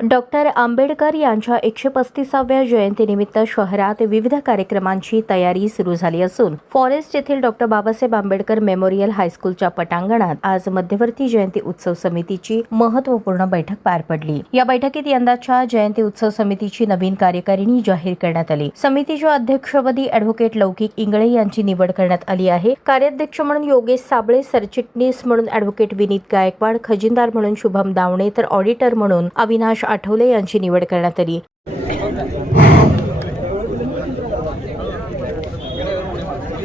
Doctor Ambedkar यांच्या 135व्या जयंतीनिमित्त शहरात विविध कार्यक्रमांची तयारी सुरू झाली असून फॉरेस्ट येथील डॉक्टर बाबासाहेब आंबेडकर मेमोरियल हायस्कूलच्या पटांगणात आज मध्यवर्ती जयंती उत्सव समितीची महत्त्वपूर्ण बैठक पार पडली। या बैठकीत यंदाच्या जयंती उत्सव समितीची नवीन कार्यकारिणी जाहीर करण्यात आली। समितीच्या अध्यक्षपदी ॲडव्होकेट लौकिक इंगळे यांची निवड करण्यात आली आहे। कार्याध्यक्ष म्हणून योगेश साबळे, सरचिटणीस म्हणून ॲडव्होकेट विनीत गायकवाड, खजिनदार म्हणून शुभम दावणे तर ऑडिटर म्हणून अविनाश आठवले यांची निवड करण्यात आली।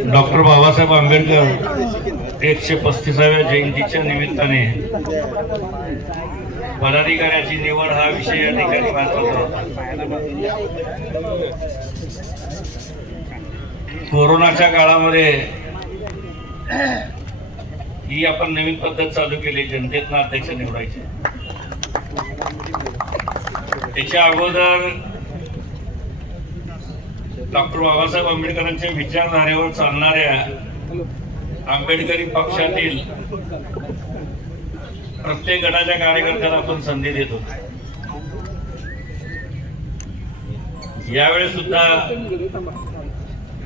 डॉक्टर बाबासाहेब आंबेडकर 135व्या जयंतीच्या निमित्ताने पदाधिकाऱ्याची निवड हा विषय या ठिकाणी महत्त्वाचा होता। कोरोनाच्या काळामध्ये ही आपण नवीन पद्धत चालू केली, जनतेतनं अध्यक्ष निवडायचे। त्याच्या अगोदर डॉक्टर बाबासाहेब आंबेडकरांच्या विचारधारेवर चालणाऱ्या आंबेडकरी पक्षातील प्रत्येक गटाच्या कार्यकर्त्याला आपण संधी देतो। यावेळी सुद्धा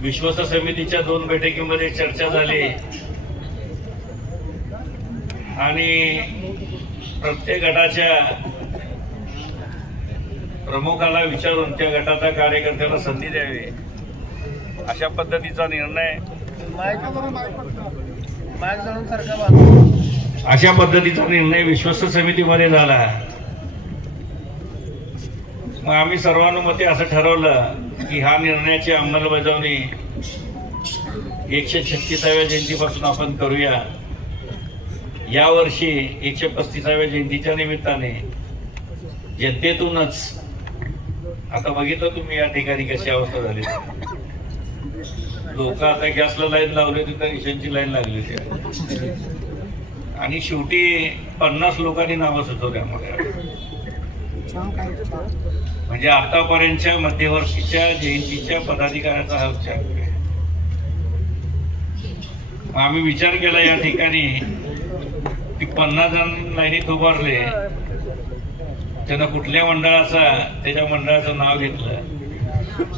विश्वास समितीच्या 2 बैठकीमध्ये चर्चा झाली आणि प्रत्येक गटाच्या प्रमुखाला विचारून त्या गटाच्या कार्यकर्त्याला संधी द्यावी अशा पद्धतीचा निर्णय विश्वस्त समितीमध्ये झाला। मग आम्ही सर्वानुमते असं ठरवलं की ह्या निर्णयाची अंमलबजावणी 136व्या जयंतीपासून आपण करूया। यावर्षी 135व्या जयंतीच्या निमित्ताने जनतेतूनच, आता बघितलं तुम्ही या ठिकाणी कशी अवस्था झाली, लोक आता गॅसला लाईन लावले तिथं रेशनची लाईन लागली आणि शेवटी 50 लोकांनी नावं सुचवली आम्हाला। म्हणजे आतापर्यंतच्या मध्यवर्तीच्या जयंतीच्या पदाधिकाऱ्याचा हा विचार आहे। आम्ही विचार केला या ठिकाणी की 50 जण लाईनीत उभारले, त्यानं कुठल्या मंडळाचा त्याच्या मंडळाचं नाव घेतलं,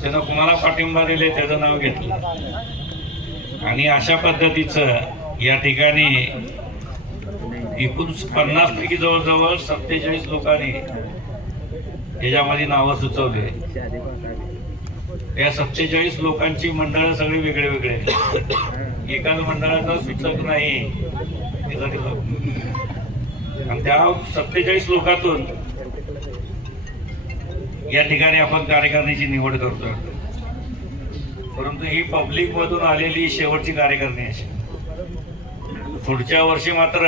त्यानं कुणाला पाठिंबा दिले त्याचं नाव घेतलं आणि अशा पद्धतीचं या ठिकाणी एकूण 50 पैकी जवळजवळ 47 लोकांनी त्याच्यामध्ये नावं सुचवले। या 47 लोकांची मंडळं सगळी वेगळे वेगळे, एकाच मंडळाचा सूचक नाही आणि त्या 47 लोकांतून या ठिकाणी आपण कार्यकारिणीची निवड करतोय। परंतु ही पब्लिक मधून आलेली शेवटची कार्यकारिणी आहे। पुढच्या वर्षी मात्र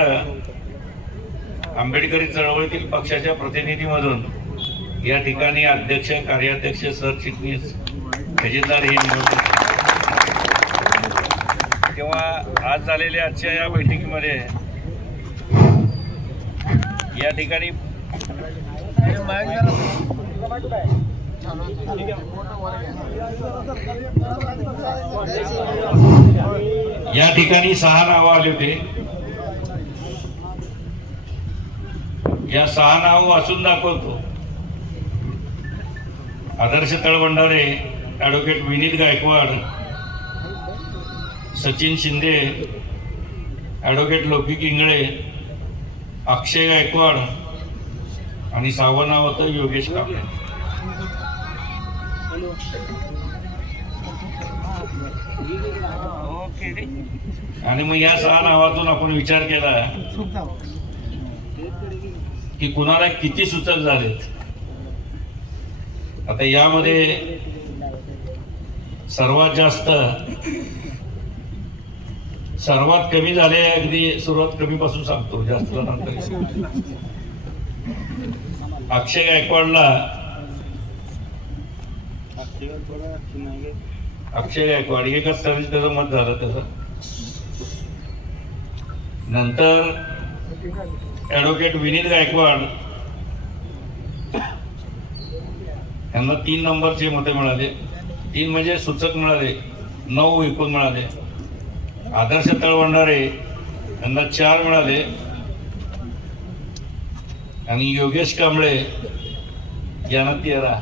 आंबेडकरी चळवळीतील पक्षाच्या प्रतिनिधीमधून या ठिकाणी अध्यक्ष, कार्याध्यक्ष, सरचिटणीस, खजिनदार ही निवड। तेव्हा आज झालेल्या आजच्या या बैठकीमध्ये या ठिकाणी या ठिकाणी 6 नावं आले होते। या 6 नावं वाचून दाखवतो। आदर्श तळवंडारे, ॲडव्होकेट विनीत गायकवाड, सचिन शिंदे, ॲडव्होकेट लौकिक इंगळे, अक्षय गायकवाड आणि 6वं नाव होतं योगेश कांबळे। आणि मग या 6 नावातून आपण विचार केला की कुणाला किती सूचक झालेत। आता यामध्ये सर्वात जास्त, सर्वात कमी झाले, अगदी सुरुवात कमी पासून सांगतो, जास्त नंतर अक्षय गायकवाडला, अक्षय गायकवाड एकच त्याचं मत झालं त्याचं। नंतर ॲडव्होकेट विनीत गायकवाड यांना 3 नंबरचे मते मिळाले। 3 म्हणजे सूचक मिळाले, 9 एकूण मिळाले। आदर्श तळवंडारे यांना 4 मिळाले आणि योगेश कांबळे यांना 13.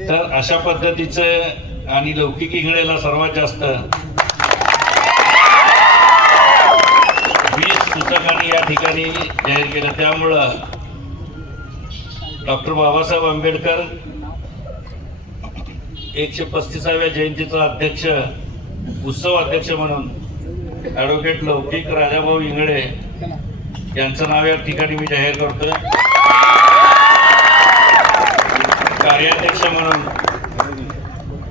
तर अशा पद्धतीचं आणि लौकिक इंगळेला सर्वात जास्त 20 सूचकांनी या ठिकाणी जाहीर केलं. त्यामुळं डॉक्टर बाबासाहेब आंबेडकर 135व्या जयंतीचा अध्यक्ष, उत्सव अध्यक्ष म्हणून ॲडव्होकेट लौकिक राजाभाऊ इंगळे यांचं नाव या ठिकाणी मी जाहीर करतोय. कार्याध्यक्ष म्हणून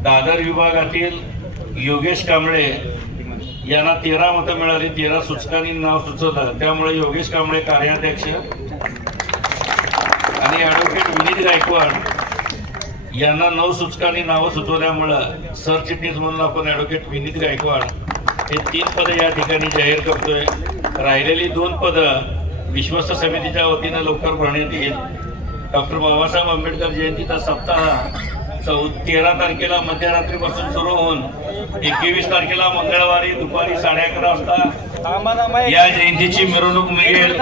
दादर विभागातील योगेश कांबळे यांना 13 मतं मिळाली. 13 सूचकांनी नाव सुचवलं, त्यामुळे योगेश कांबळे कार्याध्यक्ष आणि ॲडव्होकेट विनीत गायकवाड यांना 9 सूचकांनी नावं सुचवल्यामुळं सरचिटणीस म्हणून आपण ॲडव्होकेट विनीत गायकवाड हे 3 पदं या ठिकाणी जाहीर करतोय. राहिलेली 2 पदं विश्वस्त समितीच्या वतीनं लवकर भरण्यात येईल. डॉक्टर बाबासाहेब आंबेडकर जयंतीचा सप्ताह 13 तारखेला मध्यरात्रीपासून सुरू होऊन 21 तारखेला मंगळवारी दुपारी 11:30 वाजता या जयंतीची मिरवणूक निघेल.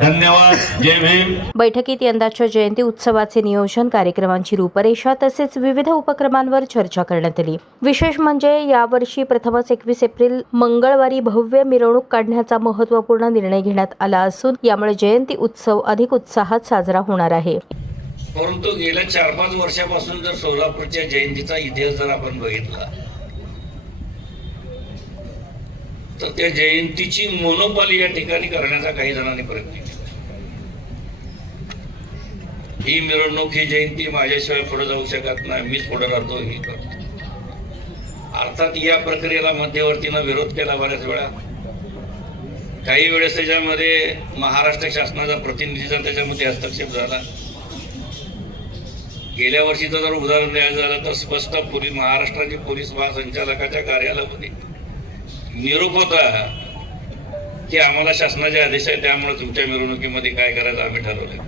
धन्यवाद. जय भीम. बैठकीत यंदाच्या जयंती उत्सवाचे नियोजन, कार्यक्रमांची रूपरेषा तसेच विविध उपक्रमांवर चर्चा करण्यात आली. विशेष म्हणजे यावर्षी प्रथमच 21 एप्रिल मंगळवारी भव्य मिरवणूक काढण्याचा महत्त्वपूर्ण निर्णय घेण्यात आला असून यामुळे जयंती उत्सव अधिक उत्साहात साजरा होणार आहे. परंतु गेल्या 4-5 वर्षापासून जर सोलापूरच्या जयंतीचा इतिहास जर आपण बघितला तर त्या जयंतीची मोनोपॉली या ठिकाणी करण्याचा काही जणांनी प्रयत्न केला. ही मिरवणूक, ही जयंती माझ्याशिवाय पुढे जाऊ शकत नाही, मीच पुढे राहतो, ही करतो. अर्थात या प्रक्रियेला मध्यवर्तीनं विरोध केला बऱ्याच वेळा. काही वेळेस त्याच्यामध्ये महाराष्ट्र शासनाचा प्रतिनिधीचा त्याच्यामध्ये हस्तक्षेप झाला. गेल्या वर्षीचं जर उदाहरण द्यायचं झालं तर स्पष्ट महाराष्ट्राचे पोलीस महासंचालकाच्या कार्यालयामध्ये निरोप होता की आम्हाला शासनाचे आदेश आहे, त्यामुळे तुमच्या मिरवणुकीमध्ये काय करायचं आम्ही ठरवलं.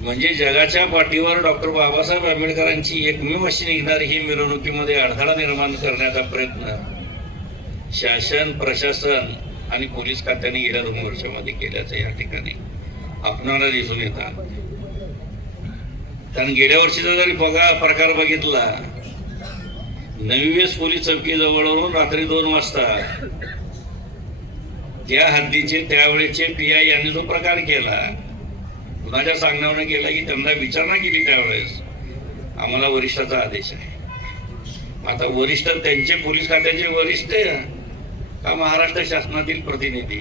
म्हणजे जगाच्या पाठीवर डॉक्टर बाबासाहेब आंबेडकरांची एकमेव अशी निघणारी ही मिरवणुकीमध्ये अडथळा निर्माण करण्याचा प्रयत्न शासन, प्रशासन आणि पोलीस खात्याने गेल्या 2 वर्षामध्ये केल्याचं या ठिकाणी आपणाला दिसून येतात. कारण गेल्या वर्षीचा जरी प्रकार बघितला, नवी वेस पोलीस चौकी जवळवरून रात्री 2 वाजता त्या हद्दीचे त्यावेळेचे PI यांनी जो प्रकार केला, कुणाच्या सांगण्यावरून केला की त्यांना विचारणा केली त्यावेळेस आम्हाला वरिष्ठाचा आदेश आहे. आता वरिष्ठ त्यांचे पोलीस खात्याचे वरिष्ठ का महाराष्ट्र शासनातील प्रतिनिधी,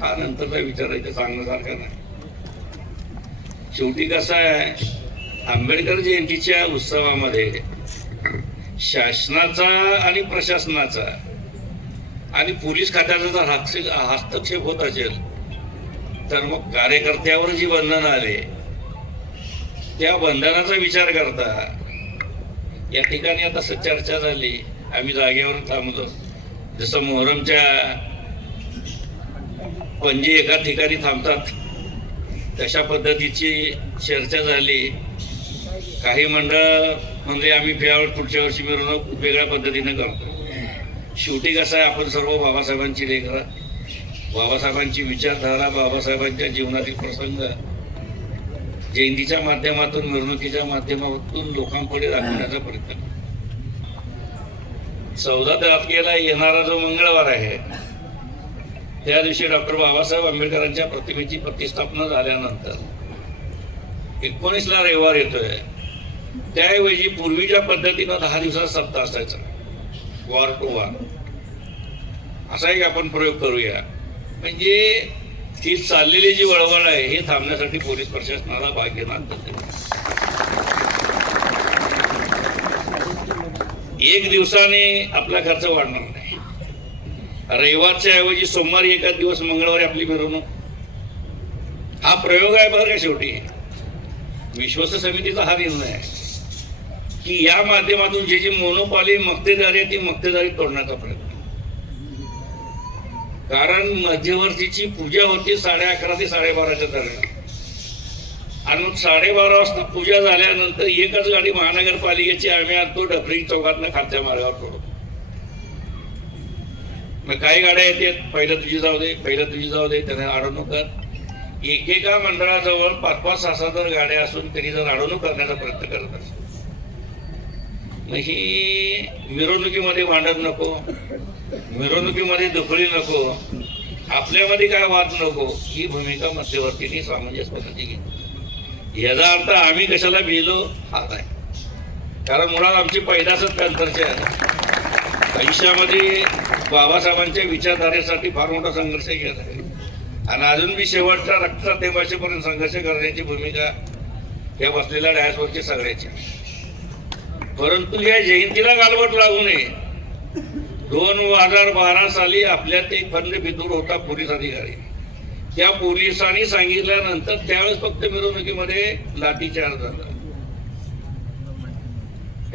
हा नंतरचा विचार आहे, ते सांगण्यासारखा नाही. शेवटी कसं आहे, आंबेडकर जयंतीच्या उत्सवामध्ये शासनाचा आणि प्रशासनाचा आणि पोलीस खात्याचा जर हस्तक्षेप होत असेल तर मग कार्यकर्त्यावर जी बंधनं आले त्या बंधनाचा विचार करता या ठिकाणी आता चर्चा झाली. आम्ही जागेवर थांबलो. जसं मोहरमच्या पंजे एका ठिकाणी थांबतात तशा पद्धतीची चर्चा झाली. काही मंडळ म्हणजे आम्ही पुढच्या वर्षी मिरवणूक वेगळ्या पद्धतीने करतो. शेवटी कसं आहे, आपण सर्व बाबासाहेबांची लेकरं, बाबासाहेबांची विचारधारा, बाबासाहेबांच्या जीवनातील प्रसंग जयंतीच्या माध्यमातून, मिरवणुकीच्या माध्यमातून लोकांपुढे दाखवण्याचा प्रयत्न. 14 तारखेला येणारा जो मंगळवार आहे त्या दिवशी डॉक्टर बाबासाहेब आंबेडकरांच्या प्रतिमेची प्रतिष्ठापना झाल्यानंतर 19ला रविवार येतोय. त्याऐवजी पूर्वीच्या पद्धतीनं 10 दिवसाचा सप्ताह असायचा, वार टू वार. असा एक आपण प्रयोग करूया. म्हणजे ती चाललेली जी वळवळ आहे हे थांबण्यासाठी पोलीस प्रशासनाला भाग घेणार. 1 दिवसाने आपला खर्च वाढणार नाही. रविवारच्या ऐवजी सोमवारी एखाद दिवस, मंगळवारी आपली मिरवणूक. हा प्रयोग आहे बरं का. शेवटी विश्वस्त समितीचा हा निर्णय आहे की या माध्यमातून जी मोनोपॉली मक्तेदारी आहे ती मक्तेदारी तोडण्याचा प्रयत्न. कारण मध्यवर्तीची पूजा होती 11:30 ते 12:30च्या दरम्यान, आणि मग 12:30 वाजता पूजा झाल्यानंतर एकच गाडी महानगरपालिकेची आम्ही आणतो, डफरी चौकातनं खालच्या मार्गावर सोडतो. मग काही गाड्या येतात, पहिलं तुझी जाऊ दे, पहिलं तुझी जाऊ दे, त्यांना अडवणूक कर. एकेका मंडळाजवळ 5-5, 6-6 जर गाड्या असून त्यांनी जर अडवणूक करण्याचा प्रयत्न करत असतो, मग ही मिरवणुकीमध्ये भांडण नको, मिरवणुकीमध्ये दुखळी नको, आपल्यामध्ये काय वाद नको, ही भूमिका मध्यवर्तींनी सामंजस्य पद्धती घेतली. याचा अर्थ आम्ही कशाला भिलो हा नाही, कारण मुळात आमची पैदासच कॅन्सरची आहे. आयुष्यामध्ये बाबासाहेबांच्या विचारधारेसाठी फार मोठा संघर्ष केला आहे आणि अजून मी शेवटच्या रक्तात थेंबाशीपर्यंत संघर्ष करण्याची भूमिका या बसलेल्या डायसवरची सगळ्याची. परंतु या जयंतीला गालबोट लागू नये. 2012 साली आपल्यात एक खंड फितूर होता पोलीस अधिकारी. त्या पोलिसांनी सांगितल्यानंतर त्यावेळेस फक्त मिरवणुकीमध्ये लाठीचार्ज झाला.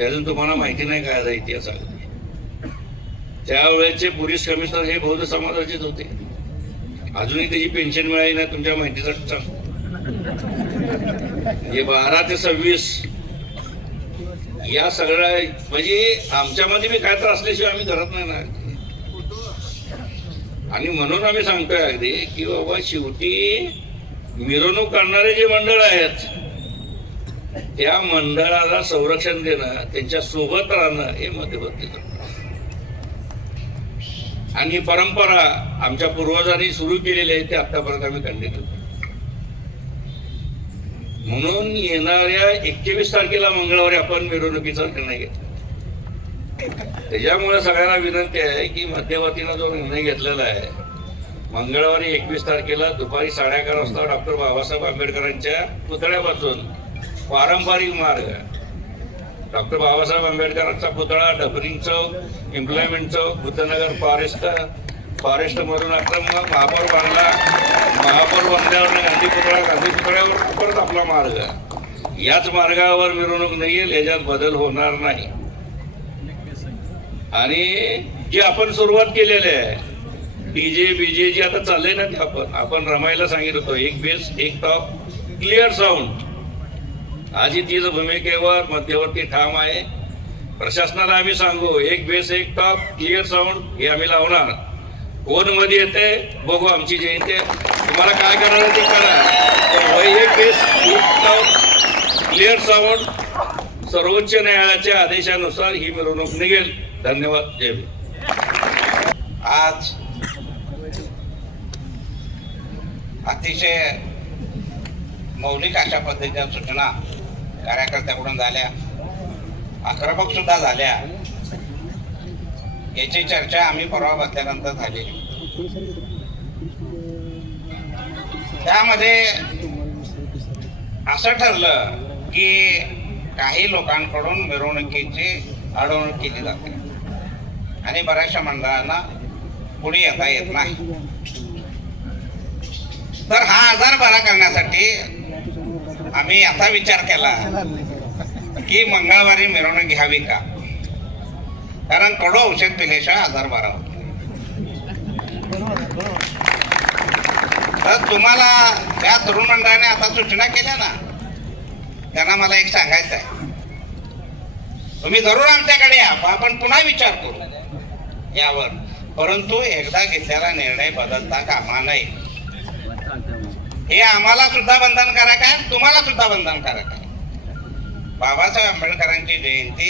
अजून तुम्हाला माहिती नाही काय झाला इतिहास. त्यावेळेचे पोलीस कमिशनर हे बौद्ध समाजाचेच होते. अजूनही त्याची पेन्शन मिळाली नाही, तुमच्या माहितीसाठी सांगतो. हे 12 ते 26 या सगळ्या म्हणजे आमच्यामध्ये बी काय तर असल्याशिवाय आम्ही करत नाही ना. आणि म्हणून आम्ही सांगतोय अगदी की बाबा शेवटी मिरवणूक करणारे जे मंडळ आहेत त्या मंडळाला संरक्षण देणं, त्यांच्या सोबत राहणं हे मध्यवर्ती करतं. आणि ही परंपरा आमच्या पूर्वजांनी सुरू केलेली आहे ते आतापर्यंत आम्ही कंटिन्यू करतो. म्हणून येणाऱ्या 21 तारखेला मंगळवारी आपण मिरवणुकीचा निर्णय घेतला. त्याच्यामुळे सगळ्यांना विनंती आहे की मध्यवर्तीनं जो निर्णय घेतलेला आहे, मंगळवारी 21 तारखेला दुपारी 11:30 वाजता डॉक्टर बाबासाहेब आंबेडकरांच्या पुतळ्यापासून पारंपरिक मार्ग, डॉक्टर बाबासाहेब आंबेडकरांचा पुतळा, डबरिंग चौक, एम्प्लॉयमेंट चौक, बुद्धनगर, फॉरेस्ट मधून आता मग महापौर बांधला, महापौर बांधल्यावर गांधी पुतळ्यावर परत आपला मार्ग. याच मार्गावर मिरवणूक नाही येईल, याच्यात बदल होणार नाही. आणि जे आपण सुरुवात केलेली आहे डीजे बीजे जे आता चाललंय ना, ते आपण रमायला सांगितलं होतं, एक बेस एक टॉप क्लिअर साऊंड. आजही तीच भूमिकेवर मध्यवर्ती ठाम आहे. प्रशासनाला आम्ही सांगू, एक बेस एक टॉप क्लिअर साऊंड हे आम्ही लावणार. कोण मध्ये येते बघू, आमची जयंती तुम्हाला काय करणार ते करा. एक बेस एक टॉप क्लिअर साऊंड, सर्वोच्च न्यायालयाच्या आदेशानुसार ही मिरवणूक निघेल. धन्यवाद. जय भीम. आज अतिशय मौलिक अशा पद्धतीच्या सूचना कार्यकर्त्याकडून झाल्या, आक्रमक सुद्धा झाल्या. याची चर्चा आम्ही परवा बसल्यानंतर झाली. त्यामध्ये असं ठरलं की काही लोकांकडून मिरवणुकीची अडवणूक केली जाते आणि बऱ्याचशा मंडळांना पुढे येता येत नाही. तर हा आजार बरा करण्यासाठी आम्ही असा विचार केला की मंगळवारी मिरवणूक घ्यावी का, कारण कडू औषध पिल्याशिवाय आजार बरा होतो. तर तुम्हाला त्या तरुण मंडळाने आता सूचना केल्या ना, त्यांना मला एक सांगायचं आहे, तुम्ही जरूर आमच्याकडे या, आपण पुन्हा विचार करू यावर. परंतु एकदा घेतलेला निर्णय बदलता कामा नये. हे आम्हाला सुद्धा बंधनकारक आहे, तुम्हाला सुद्धा बंधनकारक आहे. बाबासाहेब आंबेडकरांची जयंती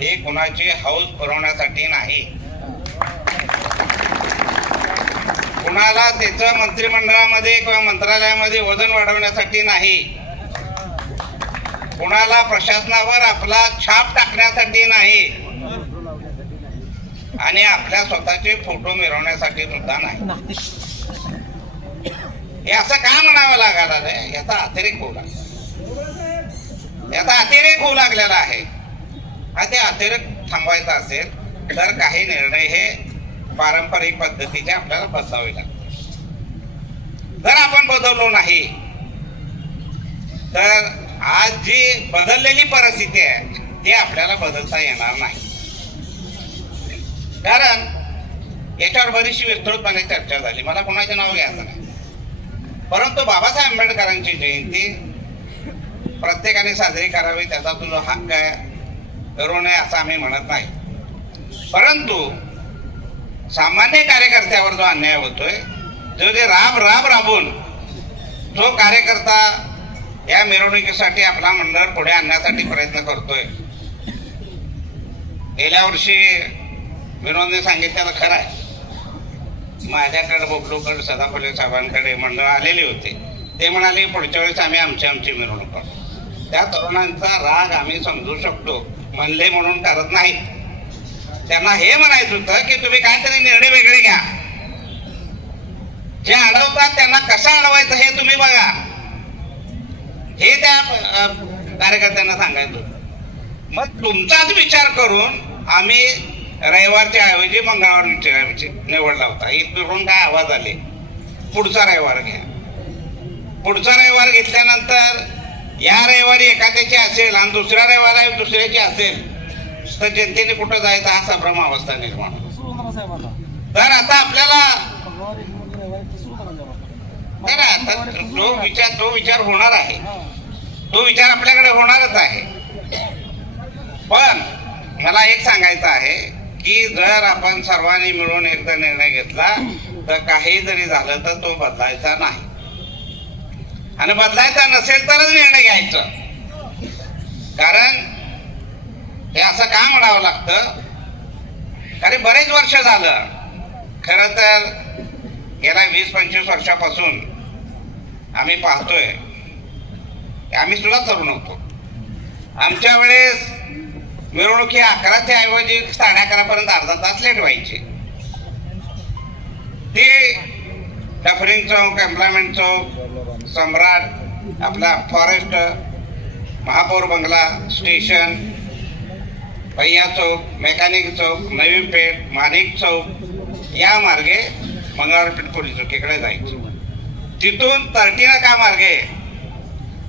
हे कुणाची हौस पुरवण्यासाठी नाही, कुणाला त्याचं मंत्रिमंडळामध्ये किंवा मंत्रालयामध्ये वजन वाढवण्यासाठी नाही, कुणाला प्रशासनावर आपला छाप टाकण्यासाठी नाही आणि आपल्या स्वतःचे फोटो मिरवण्यासाठी सुद्धा नाही. हे असं का म्हणावं लागायला आहे? याचा अतिरेक होऊ लागला, याचा अतिरेक होऊ लागलेला आहे. हा ते अतिरेक थांबवायचा असेल तर काही निर्णय हे पारंपरिक पद्धतीचे आपल्याला बदलावे लागतात. जर आपण बदललो नाही तर आज जी बदललेली परिस्थिती आहे ती आपल्याला बदलता येणार नाही. कारण याच्यावर बरीचशी विस्तृतपणे चर्चा झाली, मला कोणाचे नाव घ्यायचं नाही. परंतु बाबासाहेब आंबेडकरांची जयंती प्रत्येकाने साजरी करावी, त्याचा तुझा हक्क आहे, करू नये असं आम्ही म्हणत नाही. परंतु सामान्य कार्यकर्त्यावर जो अन्याय होतोय, जो जे राबून जो कार्यकर्ता या मिरवणुकीसाठी आपला मंडळ पुढे आणण्यासाठी प्रयत्न करतोय. गेल्या वर्षी विनोदने सांगितलेलं खरं आहे. माझ्याकडे बबलूकडे सदाफुले साहेबांकडे मंडळ आलेले होते. ते म्हणाले पुढच्या वेळेस आम्ही आमची मिरवणूक करू. त्या तरुणांचा राग आम्ही समजू शकतो, म्हणले म्हणून करत नाही. त्यांना हे म्हणायचं होतं की तुम्ही काहीतरी निर्णय वेगळे घ्या. जे अडवतात त्यांना कसं अडवायचं हे तुम्ही बघा, हे त्या कार्यकर्त्यांना सांगायचं. मग तुमचाच विचार करून आम्ही रविवारच्या ऐवजी मंगळवारची निवडला होता. इथून काय आवाज आले, पुढचा रविवार घ्या. पुढचा रविवार घेतल्यानंतर या रविवारी एखाद्याची असेल आणि दुसऱ्या रविवारी दुसऱ्याची असेल तर जनतेने कुठं जायचं हा संभ्रम अवस्था निर्माण होतो. तर आता आपल्याला तो विचार होणार आहे, तो विचार आपल्याकडे होणारच आहे. पण मला एक सांगायचं आहे की जर आपण सर्वांनी मिळून एकदा निर्णय घेतला तर काही जरी झालं तर तो बदलायचा नाही, आणि बदलायचा नसेल तरच निर्णय घ्यायचा. कारण हे असं का म्हणावं लागतं, कारण बरेच वर्ष झालं, खरं तर गेल्या 20-25 वर्षापासून आम्ही पाहतोय, आम्ही सुद्धा तरुण होतो. आमच्या वेळेस मिरवणुकी 11च्या ऐवजी 11:30 पर्यंत अर्धा तास लेट व्हायची. ती डफरिंग चौक, एम्प्लॉयमेंट चौक, सम्राट, आपला फॉरेस्ट, महापौर बंगला, स्टेशन, भैया चौक, मेकॅनिक चौक, नवी पेठ, माणिक चौक या मार्गे मंगळवारपेठ पोलीस चौकीकडे जायची. तिथून 13 मार्गे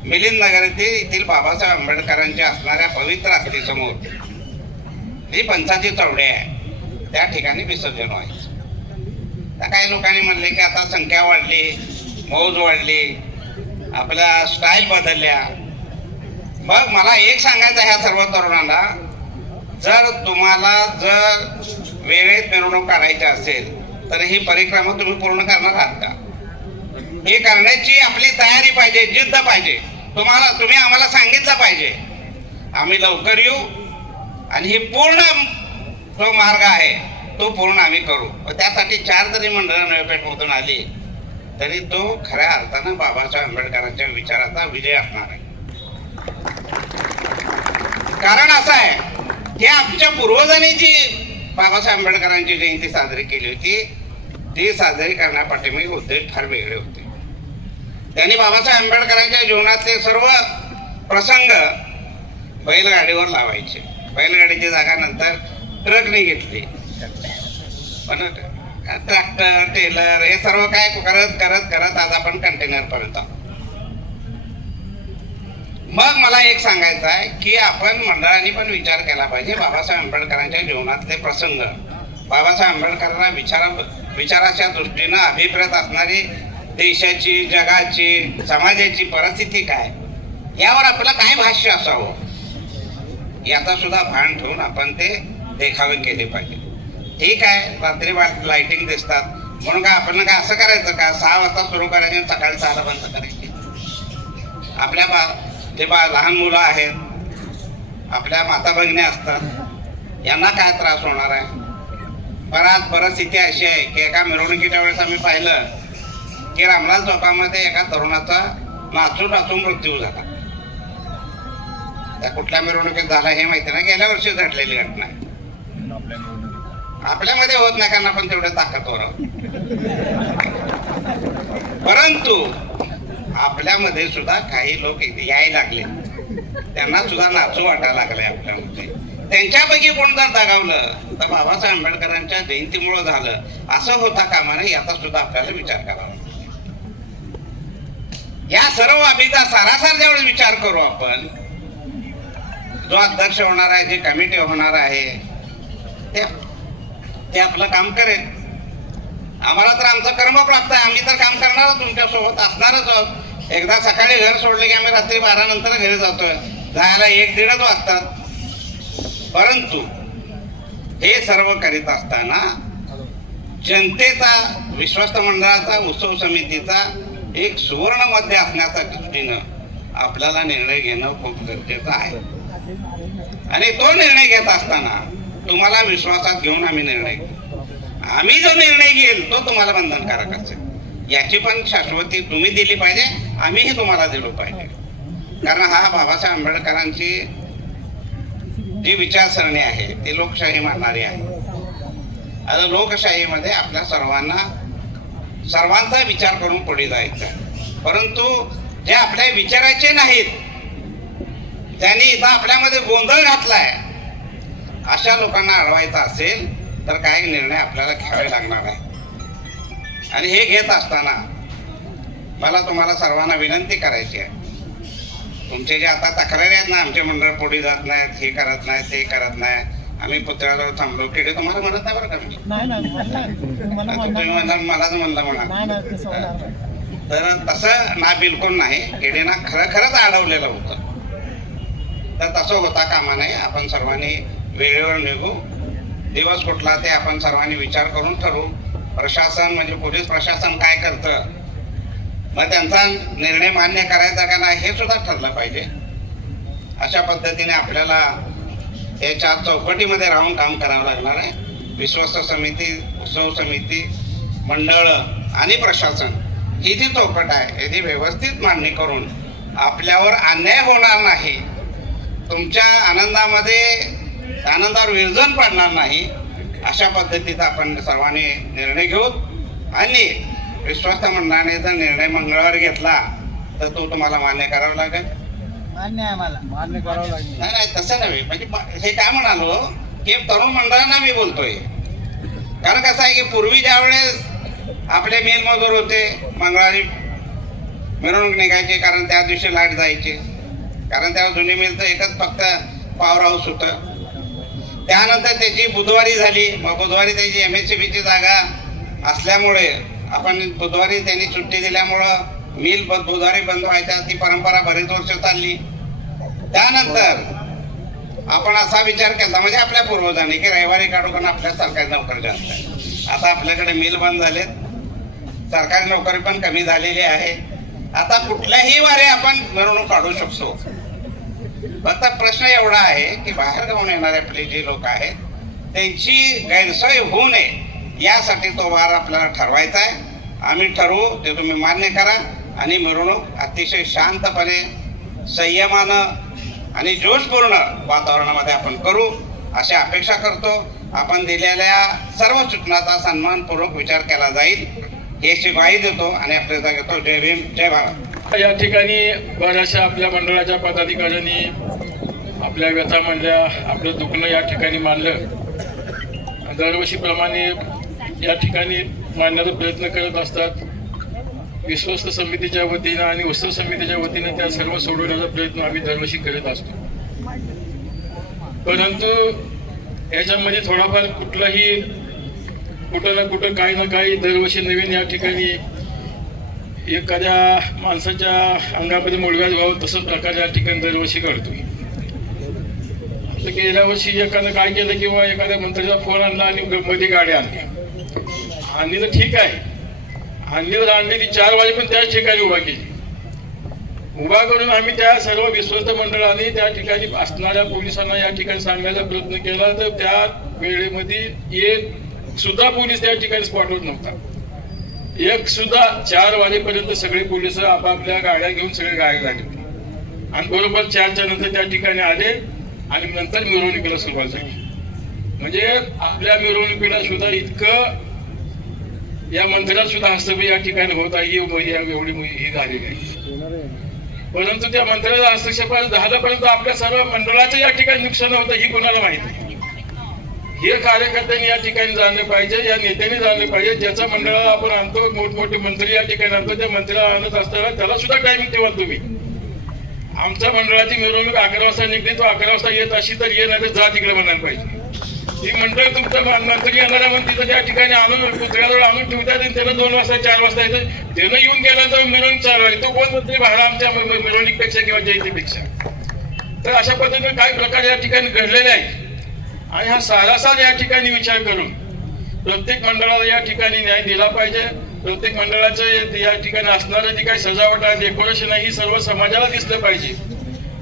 मिलिंद नगर येथील बाबासाहेब आंबेडकरांच्या असणाऱ्या पवित्र अस्थीसमोर जी पंचाची चवडे आहे त्या ठिकाणी विसर्जन व्हायचं. त्या काही लोकांनी म्हणले की आता संख्या वाढली, मौज वाढली, आपल्या स्टाईल बदलल्या. मग मला एक सांगायचं ह्या सर्व तरुणांना, जर तुम्हाला वेळेत मिरवणूक काढायची असेल तर ही परिक्रमा तुम्ही पूर्ण करणार आहात का? हे करण्याची आपली तयारी पाहिजे, जिद्द पाहिजे. तुम्ही आम्हाला सांगितलं पाहिजे, आम्ही लवकर येऊ आणि ही पूर्ण जो मार्ग आहे तो पूर्ण आम्ही करू. त्यासाठी 4 जरी मंडळं नवीपेठमधून आली तरी तो खऱ्या अर्थानं बाबासाहेब आंबेडकरांच्या विचाराचा विजय असणार आहे. कारण असं आहे की आमच्या पूर्वजांनी जी बाबासाहेब आंबेडकरांची जयंती साजरी केली होती ती साजरी करण्यापाठीमागे उद्देश फार वेगळे होते. त्यांनी बाबासाहेब आंबेडकरांच्या जीवनातले सर्व प्रसंग बैलगाडीवर लावायचे. बैलगाडीची जागा नंतर ट्रकने घेतली, पण ट्रॅक्टर, टेलर हे सर्व काय करत करत करत आज आपण कंटेनर पर्यंत. मग मला एक सांगायचं आहे की आपण मंडळांनी पण विचार केला पाहिजे बाबासाहेब आंबेडकरांच्या जीवनातले प्रसंग, बाबासाहेब आंबेडकरांना विचाराच्या दृष्टीनं अभिप्रेत असणारी देशाची, जगाची, समाजाची परिस्थिती काय, यावर आपलं काय भाष्य असावं याचा सुद्धा भान ठेवून आपण ते देखावे केले पाहिजे. ठीक आहे, रात्री लाइटिंग दिसतात म्हणून काय आपण काय असं करायचं का 6 वाजता सुरू करायचे आणि सकाळी 6ला बंद करायचे? आपल्या लहान मुलं आहेत, आपल्या माता भगिनी असतात, यांना काय त्रास होणार आहे? बराच परिस्थिती अशी आहे की एका मिरवणुकीच्या वेळेस आम्ही पाहिलं की रामलाल चौकामध्ये एका तरुणाचा नाचून मृत्यू झाला. त्या कुठल्या मिरवणुकीत झाला हे माहिती नाही, गेल्या वर्षी घडलेली घटना आहे. आपल्यामध्ये होत नाही कारण आपण तेवढं ताकदवर आहोत, परंतु आपल्यामध्ये सुद्धा काही लोक यायला लागले, त्यांना सुद्धा नाचू वाटायला लागले आपल्यामध्ये. त्यांच्यापैकी कोण जर दगावलं तर बाबासाहेब आंबेडकरांच्या जयंतीमुळे झालं असं होता कामा नये याचा सुद्धा आपल्याला विचार करावा. या सर्व बाबीचा सारासार ज्यावेळेस विचार करू आपण, जो अध्यक्ष होणार आहे, जे कमिटी होणार आहे ते आपलं काम करेल. आम्हाला तर आमचं कर्म प्राप्त आहे, आम्ही तर काम करणारच, तुमच्यासोबत असणारच आहोत. एकदा सकाळी घर सोडले की आम्ही रात्री 12 नंतर घरी जातोय, जायला 1-1.5 वाजतात. परंतु हे सर्व करीत असताना जनतेचा, विश्वस्त मंडळाचा, उत्सव समितीचा एक सुवर्ण मध्य असण्याच्या दृष्टीनं आपल्याला निर्णय घेणं खूप गरजेचं आहे. आणि तो निर्णय घेत असताना तुम्हाला विश्वासात घेऊन आम्ही निर्णय घेऊ. आम्ही जो निर्णय घेईल तो तुम्हाला बंधनकारक असेल, याची पण शाश्वती तुम्ही दिली पाहिजे, आम्हीही तुम्हाला दिलो पाहिजे. कारण हा बाबासाहेब आंबेडकरांची जी विचारसरणी आहे ती लोकशाही मानणारी आहे. आता लोकशाहीमध्ये आपल्या सर्वांचा विचार करून पुढे जायचं आहे. परंतु जे आपल्या विचाराचे नाहीत, त्यांनी इथं आपल्यामध्ये गोंधळ घातलाय, अशा लोकांना अडवायचं असेल तर काही निर्णय आपल्याला घ्यावे लागणार आहे. आणि हे घेत असताना मला तुम्हाला सर्वांना विनंती करायची आहे, तुमचे जे आता तक्रारी आहेत ना, आमचे मंडळ पुढे जात नाहीत, हे करत नाही, ते करत नाही, आम्ही पुतळ्याजवळ थांबलो, किडे तुम्हाला म्हणत नाही बरं का मी. तुम्ही मलाच म्हणलं म्हणा. तर तसं ना बिलकुल नाही, किडेना खरंच अडवलेलं होतं. तर तसं होता कामा नये. आपण सर्वांनी वेळेवर निघू. दिवस कुठला ते आपण सर्वांनी विचार करून ठरवू. प्रशासन म्हणजे पोलीस प्रशासन काय करतं, मग त्यांचा निर्णय मान्य करायचा का नाही हे सुद्धा ठरलं पाहिजे. अशा पद्धतीने आपल्याला याच्या चौकटीमध्ये राहून काम करावं लागणार आहे. विश्वस्त समिती, उत्सव समिती, मंडळ आणि प्रशासन ही जी चौकट आहे याची व्यवस्थित मांडणी करून आपल्यावर अन्याय होणार नाही, तुमच्या आनंदावर विरजण पडणार नाही, अशा पद्धतीचा आपण सर्वांनी निर्णय घेऊ. आणि विश्वस्त मंडळाने जर निर्णय मंगळवारी घेतला तर तो तुम्हाला मान्य करावा लागेल. मान्य करावं लागेल. नाही तसं नव्हे, म्हणजे हे काय म्हणालो की तरुण मंडळांना मी बोलतोय. कारण कसं आहे की पूर्वी ज्यावेळेस आपले मेलमजूर होते, मंगळवारी मिरवणूक निघायची, कारण त्या दिवशी लाईट जायची, कारण त्या जुनी मिलचं एकच फक्त पॉवर हाऊस होतं. त्यानंतर त्याची बुधवारी झाली, मग बुधवारी त्याची MSCBची जागा असल्यामुळे आपण बुधवारी त्यांनी सुट्टी दिल्यामुळं मिल बुधवारी बंद व्हायच्या, ती परंपरा बरेच वर्ष चालली. त्यानंतर आपण असा विचार केला म्हणजे आपल्या पूर्वजांनी की रविवारी काढू, कारण आपल्या सरकारी नोकरी जास्त आहे. आता आपल्याकडे मिल बंद झालेत, सरकारी नोकरी पण कमी झालेली आहे. आता कुठल्याही वारे आपण मिरवणूक काढू शकतो. फक्त प्रश्न एवढा आहे की बाहेर गावून येणारे आपले जे लोक आहेत त्यांची गैरसोय होऊ नये यासाठी तो वार आपल्याला ठरवायचा आहे. आम्ही ठरवू, ते तुम्ही मान्य करा आणि मिरवणूक अतिशय शांतपणे, संयमानं आणि जोशपूर्ण वातावरणामध्ये आपण करू अशी अपेक्षा करतो. आपण दिलेल्या सर्व सूचनाचा सन्मानपूर्वक विचार केला जाईल याची ग्वाही देतो आणि आपल्याला घेतो. जय भीम, जय भारत. या ठिकाणी बऱ्याचशा आपल्या मंडळाच्या पदाधिकाऱ्यांनी आपल्या व्यथा मांडल्या, आपलं दुखणं या ठिकाणी मांडलं. दरवर्षीप्रमाणे या ठिकाणी मांडण्याचा प्रयत्न करत असतात. विश्वस्त समितीच्या वतीनं आणि उत्सव समितीच्या वतीनं त्या सर्व सोडवण्याचा प्रयत्न आम्ही दरवर्षी करत असतो. परंतु याच्यामध्ये थोडाफार कुठं ना कुठं काही ना काही दरवर्षी नवीन या ठिकाणी एखाद्या माणसाच्या अंगामध्ये मुळव्याध व्हावं तसं प्रकार या ठिकाणी दरवर्षी घडतोय. तर गेल्या वर्षी एखादं काय केलं किंवा एखाद्या मंत्र्याचा फोन आणला आणि मध्ये गाडी आणली तर ठीक आहे, आणली तर आणली ती 4 वाजेपर्यंत त्याच ठिकाणी उभा केली. उभा करून आम्ही त्या सर्व विश्वस्त मंडळाने त्या ठिकाणी असणाऱ्या पोलिसांना या ठिकाणी सांगण्याचा प्रयत्न केला, तर त्या वेळेमध्ये एक सुद्धा पोलीस त्या ठिकाणी स्पॉटवर नव्हता. एक सुद्धा 4 वाजेपर्यंत सगळे पोलिस आपापल्या गाड्या घेऊन सगळे गायब झाले आणि बरोबर 4च्या नंतर त्या ठिकाणी आले आणि नंतर मिरवणुकीला सुरुवात झाली. म्हणजे आपल्या मिरवणुकीला सुद्धा इतकं या मंदिरात सुद्धा हस्तक्षेप या ठिकाणी होत आहे, एवढी ही झालेली आहे. परंतु त्या मंदिराचा हस्तक्षेप झाल्यापर्यंत आपल्या सर्व मंडळाचं या ठिकाणी नुकसान होतं ही कोणाला माहिती. हे कार्यकर्त्यांनी या ठिकाणी जाणलं पाहिजे, या नेत्यांनी जाणलं पाहिजे. ज्याचा मंडळाला आपण आणतो, मोठमोठे मंत्री या ठिकाणी आणतो, त्या मंत्र्याला आणत असताना त्याला सुद्धा टायमिंग ठेवा तुम्ही. आमच्या मंडळाची मिरवणूक 11 वाजता निघते, तो 11 वाजता येत अशी तर ये, नाही तर जा तिकडे म्हणायला पाहिजे. ही मंडळ तुमचं मंत्री येणाऱ्या तिथं त्या ठिकाणी आणून पुतळ्याजवळ आणून ठेवतात आणि त्याला 2 वाजता 4 वाजता येतं. त्यानं येऊन गेला तर मिरवणूक चालू आहे, तो कोण मंत्री बाहेर आमच्या मिरवणुकीपेक्षा किंवा जयंतीपेक्षा. तर अशा पद्धतीने काही प्रकार या ठिकाणी घडलेले आहेत. आणि हा सारासार या ठिकाणी विचार करून प्रत्येक मंडळाला या ठिकाणी न्याय दिला पाहिजे. प्रत्येक मंडळाचं या ठिकाणी असणारं जी काही सजावट आहे, डेकोरेशन आहे, ही सर्व समाजाला दिसलं पाहिजे.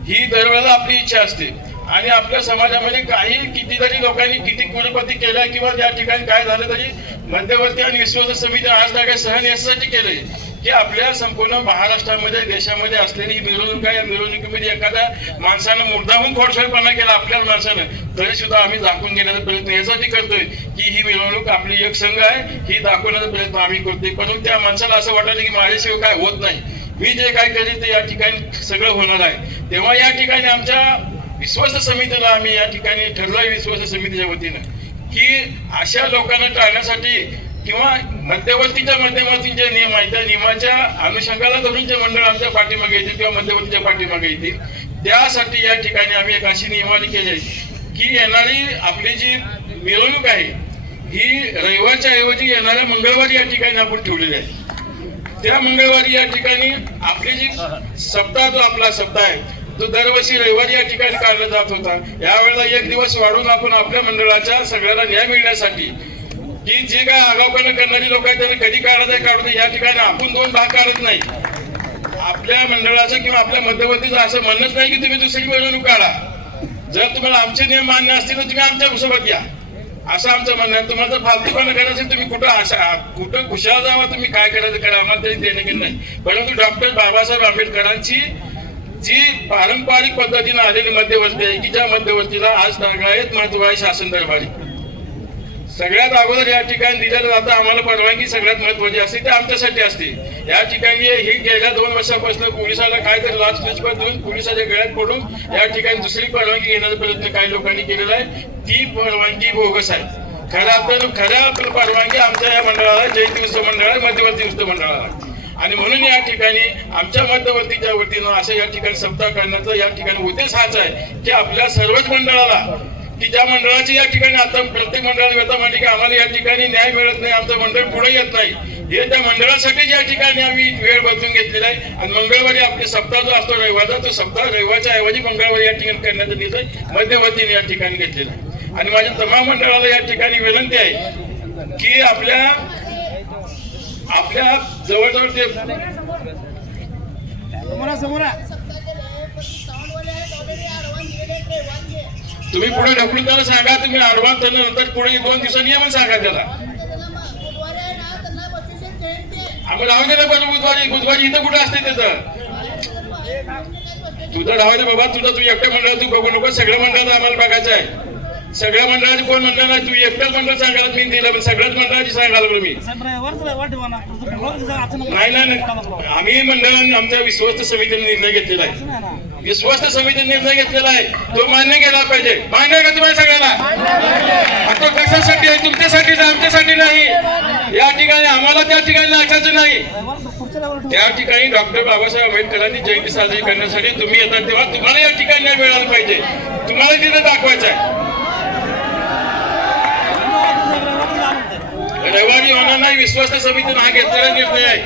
ही दरवेळेला आपली इच्छा असते. आणि आपल्या समाजामध्ये काही कितीतरी लोकांनी किती कुलपती केल्या किंवा या ठिकाणी काय झालं तरी मध्यवर्ती आणि विश्वास समितीने आज काय सहन यासाठी केलंय की आपल्या संपूर्ण महाराष्ट्रामध्ये देशामध्ये असलेली ही मिरवणूक आहे. या मिरवणुकीमध्ये एखाद्या माणसानं मुद्दामून खोडसाळपणा केला आपल्याच माणसानं, तरी सुद्धा आम्ही दाखवून घेण्याचा प्रयत्न यासाठी करतोय की ही मिरवणूक आपली एक संघ आहे, ही दाखवण्याचा प्रयत्न आम्ही करतोय. परंतु त्या माणसाला असं वाटलं की माझ्याशिवाय काय होत नाही, मी जे काय करेल ते या ठिकाणी सगळं होणार आहे. तेव्हा या ठिकाणी आमच्या विश्वास समितीला आम्ही या ठिकाणी ठरलोय विश्वास समितीच्या वतीनं की अशा लोकांना टाळण्यासाठी किंवा मध्यवर्तीच्या माध्यमातून जे नियम आहेत त्या नियमाच्या अनुषंगाला धरून जे मंडळ आमच्या पाठीमागे येतील किंवा मध्यवर्तीच्या पाठीमागे येतील, त्यासाठी या ठिकाणी आम्ही एक अशी नियमावली केली आहे की येणारी आपली जी मिरवणूक आहे ही रविवारच्या ऐवजी येणाऱ्या मंगळवारी या ठिकाणी आपण ठेवलेली आहे. त्या मंगळवारी या ठिकाणी आपली जी सप्ताह जो आपला सप्ताह आहे तो दरवर्षी रविवारी या ठिकाणी काढला जात होता. यावेळेला एक दिवस वाढून आपण आपल्या मंडळाच्या सगळ्याला न्याय मिळण्यासाठी की जे काय आगाऊपणा करणारी लोक आहेत त्यांनी कधी काढत आहे काढू दे, या ठिकाणी आपण दोन भाग काढत नाही. आपल्या मंडळाचं किंवा आपल्या मध्यवर्तीचं असं म्हणणंच नाही की तुम्ही दुसरी मिरवणूक काढा. जर तुम्हाला आमचे नियम मान्य असतील तर तुम्ही आमच्या सोबत या, असं आमचं म्हणणं आहे. तुम्हाला जर फालतूपणा करायचं असेल तुम्ही कुठं खुशाल जावा, तुम्ही काय करायचं करा, आम्हाला तरी देणे नाही. परंतु डॉक्टर बाबासाहेब आंबेडकरांची जी पारंपरिक पद्धतीने आलेली मध्यवर्ती आहे की ज्या मध्यवर्तीला आज तागायत महत्व आहे शासन दरबारी. सगळ्यात अगोदर या ठिकाणी दिलेलं जातं आम्हाला परवानगी सगळ्यात महत्वाची असते ते आमच्यासाठी असते. या ठिकाणी ही गेल्या 2 वर्षापासून पोलिसाला काहीतरी लाचलुचपत देऊन पोलिसाच्या गळ्यात पडून या ठिकाणी दुसरी परवानगी घेण्याचा प्रयत्न काही लोकांनी केलेला आहे. ती परवानगी बोगस आहे. खऱ्या परवानगी आमच्या या मंडळाला जयंती उत्सव मंडळाला मध्यवर्ती उत्सव मंडळाला. आणि म्हणून या ठिकाणी आमच्या मध्यवर्तीच्या वतीनं असं या ठिकाणी सप्ताह करण्याचा या ठिकाणी उद्देश हाच आहे की आपल्या सर्वच मंडळाला की ज्या मंडळाची या ठिकाणी आता प्रत्येक मंडळाला व्यथा मांडली की आम्हाला या ठिकाणी न्याय मिळत नाही, आमचं मंडळ पुढे येत नाही, हे त्या मंडळासाठी या ठिकाणी आम्ही वेळ बदलून घेतलेला आहे. आणि मंगळवारी आपले सप्ताह जो असतो रविवारचा, तो सप्ताह रविवारच्या ऐवजी मंगळवारी या ठिकाणी करण्याचा निर्णय मध्यवर्तीने या ठिकाणी घेतलेला आहे. आणि माझ्या तमाम मंडळाला या ठिकाणी विनंती आहे की आपल्या जवळजवळ ते तुम्ही पुढे ढकलून सांगा, तुम्ही ऍडव्हान्स नंतर पुढे 2 दिवसांनी या सांगा त्याला. आम्ही राहू दे ना बरं, बुधवारी इथं कुठं असते त्याचं तुझं राहू दे बाबा. तू एकट्या मंडळात तू बघू नको, सगळ्या मंडळात आम्हाला बघायचं आहे. सगळ्या मंडळाची कोण मंडळ नाही, तू एकट्याच मंडळ सांगायला मी दिलं, पण सगळ्याच मंडळाची सांगायला बरं मी नाही. आम्ही मंडळाने आमच्या विश्वस्त समितीने निर्णय घेतलेला आहे. विश्वस्त समितीने निर्णय घेतलेला आहे तो मान्य केला पाहिजे. मान्य आहे का तुम्हाला सगळ्याला? तो कशासाठी आहे? तुमच्यासाठी, आमच्यासाठी नाही. या ठिकाणी आम्हाला त्या ठिकाणी नाचायचं नाही. त्या ठिकाणी डॉक्टर बाबासाहेब आंबेडकरांनी जयंती साजरी करण्यासाठी तुम्ही येतात तेव्हा तुम्हाला या ठिकाणी न्याय मिळाला पाहिजे. तुम्हाला तिथे दाखवायचं आहे. रविवारी होणार नाही. विश्वस्त समितीने हा घेतलेला निर्णय आहे.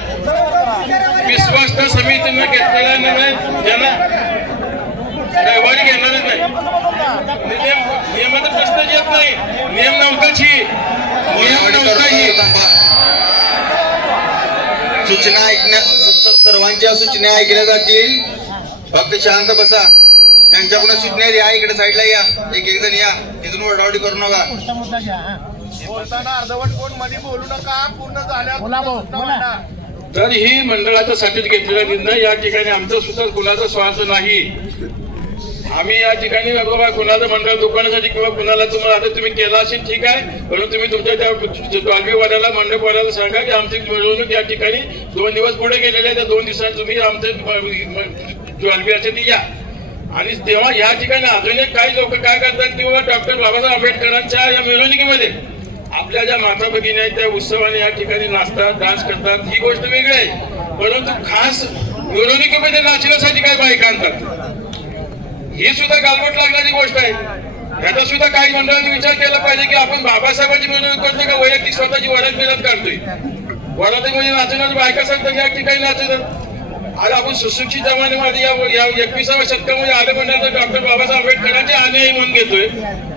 विश्वस्त समितीने घेतलेला निर्णय ज्यांना रविवारी घेणारच नाही. नियमाचा प्रश्न येत नाही. नियम नव्हताची सूचना ऐकण्या सर्वांच्या सूचना ऐकल्या जातील. फक्त शांत बसा. त्यांच्याकडून सूचना या इकडे साईडला या, एक जण या, तिथून ओरडाओरडी करू नका. बोलताना अर्धवट कोण मध्ये बोलू नका. पूर्ण झाल्या तर ही मंडळाच्या साठीच घेतलेला निर्णय. या ठिकाणी आमचा सुद्धा कुणाचा स्वार्थ नाही. आम्ही या ठिकाणी बाबा कुणाचं मंडळ दुकानासाठी किंवा कुणाला तुम्हाला आता तुम्ही केला असेल ठीक आहे, परंतु तुम्ही तुमच्या त्या डॉल्बीवाल्याला मंडपवाल्याला सांगा की आमची मिरवणूक या ठिकाणी 2 दिवस पुढे गेलेले आहे. त्या 2 दिवसात तुम्ही आमचे डॉल्बी असेल ती या. आणि तेव्हा या ठिकाणी अजून एक काही लोक काय करतात की बाबा डॉक्टर बाबासाहेब आंबेडकरांच्या या मिरवणुकीमध्ये आपल्या ज्या माता भगिनी आहेत त्या उत्सवाने या ठिकाणी नाचतात, डान्स करतात, ही गोष्ट वेगळी आहे. परंतु खास मिरवणुकीमध्ये नाचण्यासाठी काय बायका आणतात, ही सुद्धा गालबोट लागणारी गोष्ट आहे. याचा सुद्धा काही मंडळांनी विचार केला पाहिजे की आपण बाबासाहेबांची मिरवणूक करतोय का वैयक्तिक स्वतःची वरात मिळत काढतोय. वरातीमध्ये नाचण्याची बायका सांगतात या ठिकाणी नाचतात. आज आपण सुशिक्षित जमान्यामध्ये या 21व्या शतकामध्ये आलं म्हणल्यानंतर डॉक्टर बाबासाहेब आंबेडकरांचे आनंद म्हणून घेतोय.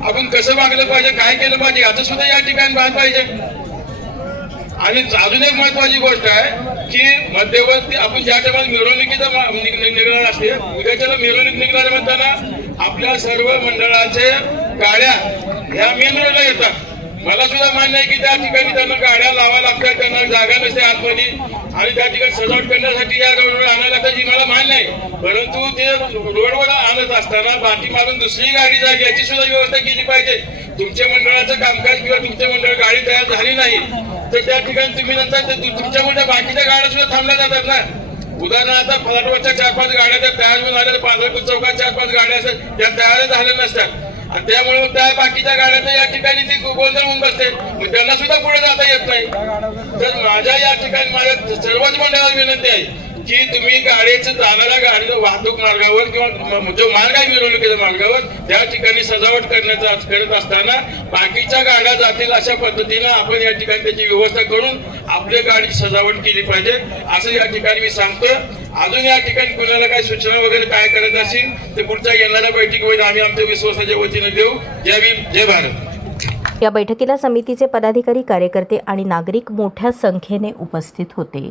आपण कसं वागलं पाहिजे, काय केलं पाहिजे याचं सुद्धा या ठिकाणी भान पाहिजे. आणि अजून एक महत्वाची गोष्ट आहे की मध्यवर्ती आपण ज्या टायमाला मिरवणुकीचा निघणार असते, उद्याच्याला मिरवणूक निघणार म्हणताना आपल्या सर्व मंडळाचे गाड्या ह्या मेन रोडला येतात. मला सुद्धा मान्य आहे की त्या ठिकाणी त्यांना गाड्या लावा लागतात, त्यांना जागा नसते आतमध्ये आणि त्या ठिकाणी सजावट करण्यासाठी या रोडवर आणायला लागतात ही मला मान्य आहे. परंतु ते रोडवर आणत असताना पाठी मारून दुसरी गाडी जाईल याची सुद्धा व्यवस्था केली पाहिजे. तुमच्या मंडळाचं कामकाज किंवा तुमच्या मंडळ गाडी तयार झाली नाही तर त्या ठिकाणी तुम्ही नंतर तुमच्या मंडळ बाकीच्या गाड्या सुद्धा थांबल्या जातात ना. उदाहरणार्थ फलाटवरच्या 4-5 गाड्या त्या तयार होऊन आल्या, पांढरपूर चौकात 4-5 गाड्या असतात त्या तयार झाल्या नसतात आणि त्यामुळे त्या बाकीच्या गाड्यांच्या या ठिकाणी ती गोंधळ होऊन बसते, मग त्यांना सुद्धा पुढे जाता येत नाही. तर माझ्या या ठिकाणी माझ्या सर्वच मंडळाला विनंती आहे की तुम्ही गाडीचं जाणाऱ्या गाडीचं वाहतूक मार्गावर किंवा जो मार्ग आहे मिरवणुकीच्या मार्गावर त्या ठिकाणी सजावट करत असताना बाकीच्या गाड्या जातील अशा पद्धतीनं आपण या ठिकाणी त्याची व्यवस्था करून आपल्या गाडीची सजावट केली पाहिजे असं या ठिकाणी मी सांगतो. अजून या ठिकाणी कुणाला काही सूचना वगैरे काय करायचं असेल तर पुढच्या येणाऱ्या बैठकीमध्ये आम्ही आमच्या विश्वासाच्या वतीने देऊ. जय भीम, जय भारत. या बैठकीला समितीचे पदाधिकारी, कार्यकर्ते आणि नागरिक मोठ्या संख्येने उपस्थित होते.